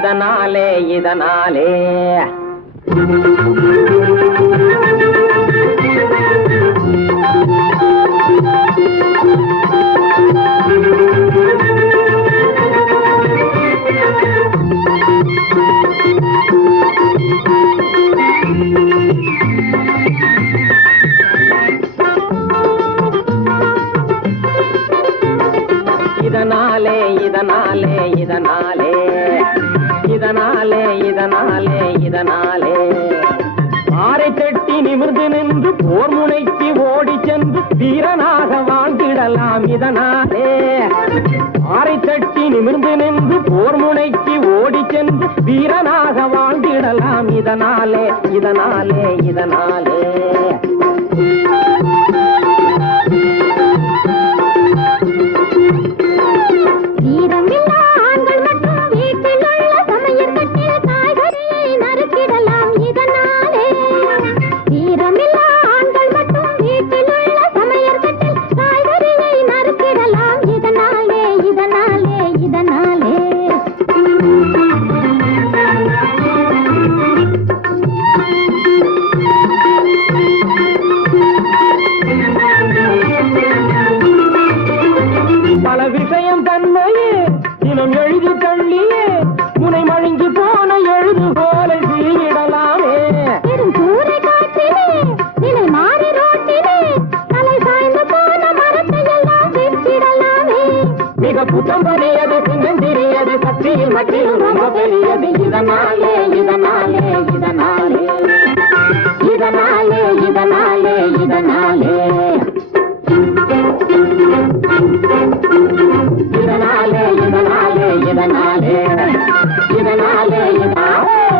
இதனாலே இதனாலே. இதனாலே இதனாலே இதனாலே. இதனாலே ஆரை தட்டி நிமிர்ந்து நின்று போர் முனைக்கு ஓடி சென்று வீரனாக வாழ்ந்திடலாம் இதனாலே. ஆரை தட்டி நிமிர்ந்து நின்று போர் முனைக்கு ஓடி சென்று வீரனாக வாழ்ந்திடலாம் இதனாலே இதனாலே இதனாலே. இந்த புத்தம் புதியது சிந்தந்திரியது சக்தியில் மட்டிலும் ரொம்ப பெரியது. இதனாலே இதனாலே இதனாலே. இதனாலே இதனாலே இதனாலே. இதனாலே இதனாலே இதனாலே. இதனாலே இதனாலே.